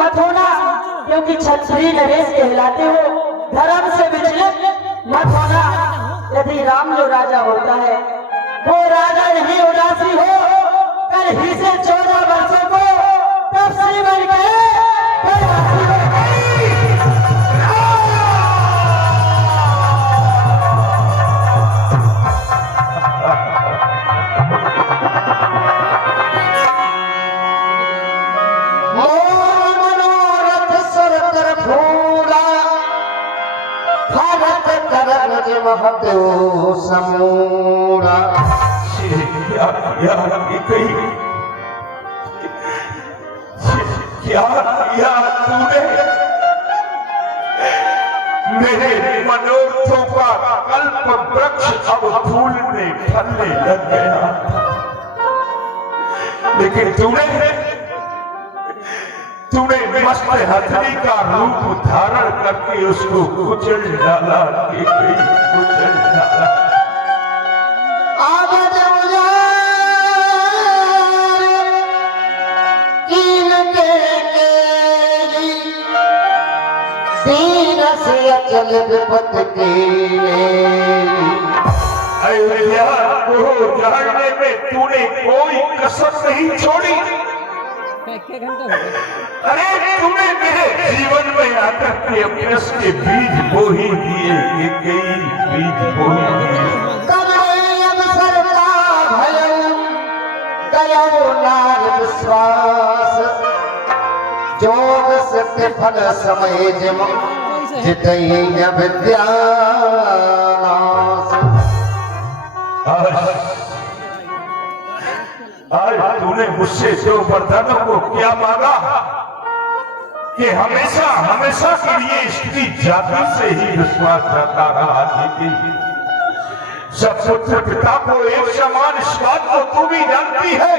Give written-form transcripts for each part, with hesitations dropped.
मत होना, क्योंकि क्षत्रिय नरेश कहलाते हो। धर्म से विचलित मत होना। यदि राम जो राजा होता है वो राजा नहीं उदासी हो। कल ही से 14 वर्षों को तब श्री बन गए महत्व समूरा। क्या किया तूने? मेरे मनोरथों का कल्प वृक्ष अब फूलने फलने लग गया, लेकिन तूने मस्त हथनी का रूप धारण करके उसको कुचल डाला, कुचल डाला। अचल विपत के अयोध्या को उजाड़ने में तूने कोई कसर नहीं छोड़ी। अरे तूने मेरे जीवन में आकर के अपने के बीज बो ही दिए, बीज बो ही दिए। विश्वास जोग सत्य फल समय जम जितई विद्या। आज तूने मुझसे जो वरदानों को क्या मांगा कि हमेशा हमेशा के लिए स्त्री जाति से ही विश्वास रखता रहा। सब पुत्र पिता को एक समान, इस बात को तू भी जानती है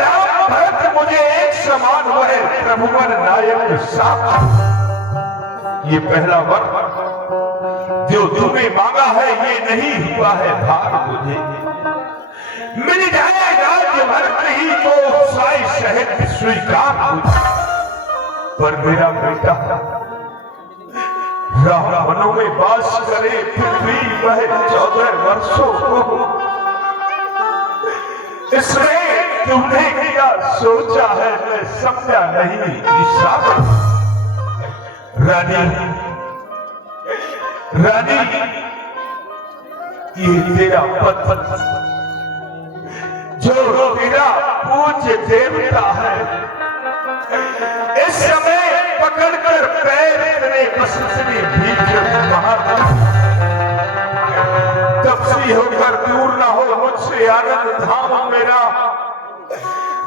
राम भरत मुझे एक समान वह प्रभुवर नायक साथ। ये पहला वर जो तूने मांगा है ये नहीं हुआ है भार मुझे। मिल जाए राज्य भर नहीं तो साई शहर स्वीकार हो, पर मेरा बेटा राम वनों में वास करे फिर भी वह 14 वर्षों को। इसमें तुमने क्या सोचा है मैं समझा नहीं। रानी रानी ये तेरा पद जो तेरा पूज्य देवता है, इस समय पकड़कर पैर तेरे बसने भीतर तपसी होकर दूर ना हो मुझसे आनंद धाम मेरा।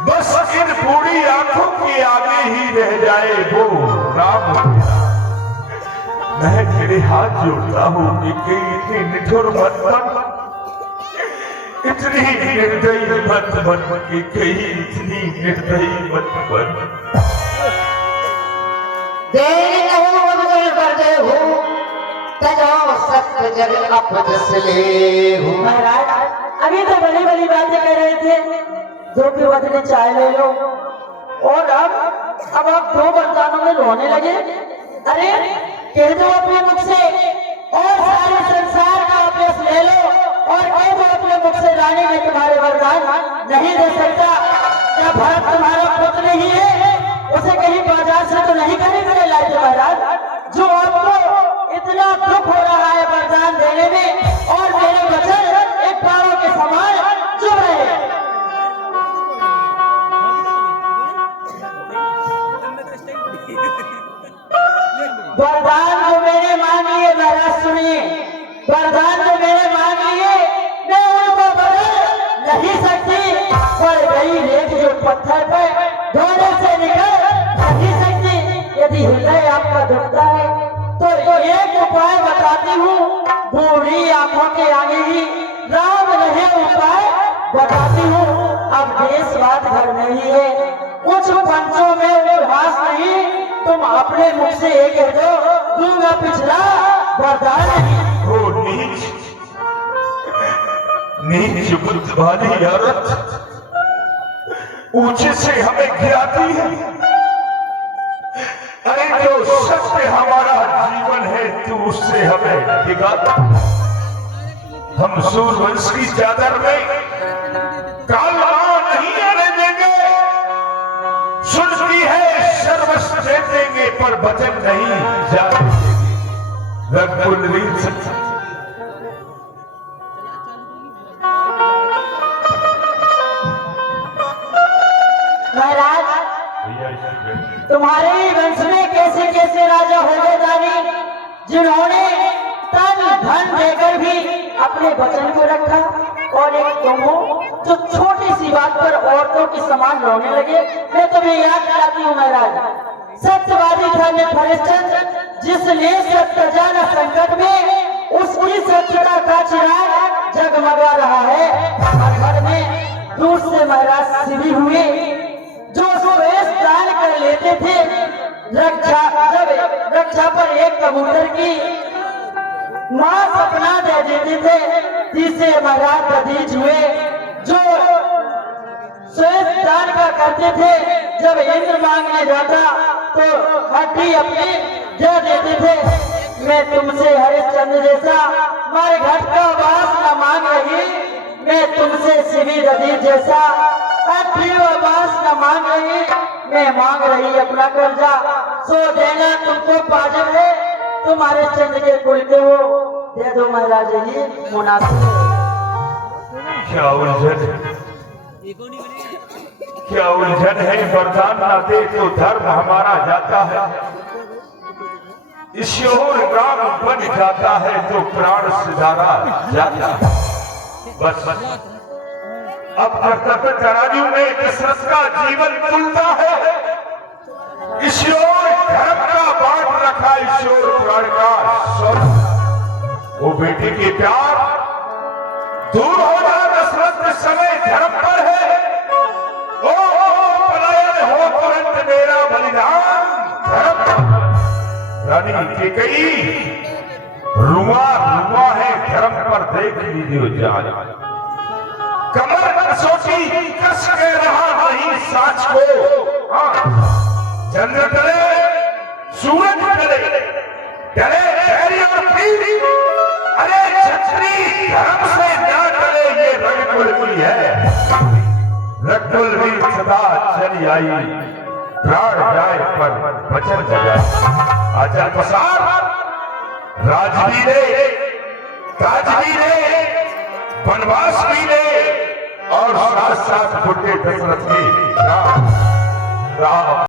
बस इन बूढ़ी आंखों के आगे ही रह जाए वो राम। मैं तेरे हाथ जोड़ता हूँ कि इतनी निठुर मत बन, इतनी निर्दयी मत बन कि कहीं इतनी निर्दयी मत बन। देर नहीं बरदे हो तजाओ सत्य जग अपजस ले हो। महाराज अभी तो बड़ी बड़ी बातें कह रहे थे, जो कि बदले चाय ले लो, और अब आप 2 वरदानों में रोने लगे। अरे कह दो अपने मुख से और सारे संसार का अभ्यास ले लो, और कह दो अपने मुख से रानी में तुम्हारे वरदान नहीं दे सकता। क्या भरत तुम्हारा पुत्र ही है? उसे कहीं बाजार से तो नहीं खरीदने लाए महाराज, जो आपको इतना दुख हो रहा है वरदान देने में, और मेरे वचन एक पारों के समान चुभ रहे। वरदान जो मैंने मांग लिए महाराज सुनिए, वरदान जो मैंने मांग लिए मैं उनको बदल नहीं सकती। पड़ गई रेत जो पत्थर पर धोने से निकल नहीं सकती। यदि हृदय आपका दुखता है तो एक उपाय बताती हूँ, बूढ़ी आंखों के आगे ही राम रहे उपाय बताती हूँ। अब देश बात घर में ही है, कुछ पंचों में उपवास नहीं, तुम अपने मुख से एक कह दो, दूंगा पिछला वरदान नहीं। ओ नीच नीच बुद्ध वाली औरत, ऊंचे से हमें गिराती है। अरे जो सत्य हमारा जीवन है तू उससे हमें डिगाता। हम सूर्यवंश की चादर में काला नहीं आने देंगे। सुनती है सर्वस्व दे देंगे पर वचन नहीं जाने देंगे। रघुकुल वीर सत्य महाराज, तुम्हारे ही वंश में कैसे कैसे राजा हो गए दानी, जिन्होंने तन धन देकर भी अपने वचन को रखा, और एक तुम हो जो छोटी सी बात पर औरतों की समान रोने लगे। मैं तुम्हें याद दिलाती हूँ महाराज, सत्यवादी था हरिश्चंद्र, जिसने सत्य जाना संकट में, उसकी सत्यता का चिराग जगमगा रहा है। और घर में दूर से महाराज शिविर हुए जो स्वेश दान कर लेते थे, रक्षा पर एक कबूतर की मां सपना दे देते थे, तीसरे महाराज प्रदीज हुए जो स्वेश दान का करते थे। जब इंद्र मांगने जाता तो हड्डी अपनी दे देते थे। मैं तुमसे हरिश्चंद्र जैसा मारे घट का वास न मांग रही, मैं तुमसे शिविर अधीर जैसा वास न मांग रही, मैं मांग रही अपना कर्जा। सो देना तुमको पाजब है, तुम्हारे चंद्र के कुल के हो, दे दो महाराज जी मुनासिब। क्या उलझन है, वरदान ना दे तो धर्म हमारा जाता है। ईश्वर राम बन जाता है तो प्राण सिधारा जाता है। बस अब कर्तव्य तराजू में दशरथ का जीवन तुलता है। ईश्वर धर्म का बांट रखा, ईश्वर प्राण का स्वर्ग। वो बेटे के प्यार दूर हो जा, दशरथ समय धर्म पर है। ओ पलायन हो तुरंत मेरा बलिदान धर्म पर। रानी कैकेयी रुआ रुआ है धर्म पर, देख लीजिए जान। कमर कसौटी कस के रहा नहीं साच को। चंद्र डले सूरज डले, डले शहरी और पीरी, अरे छत्री धर्म से ना डले, ये रघुकुल है। रघुकुल भी सदा चली आई, प्राण जाए पर वचन जाए। आचार्य प्रसाद राज भी ले, ताज भी ले, वनवास भी ले, और साथ साथ बुढ़े दशरथ की राह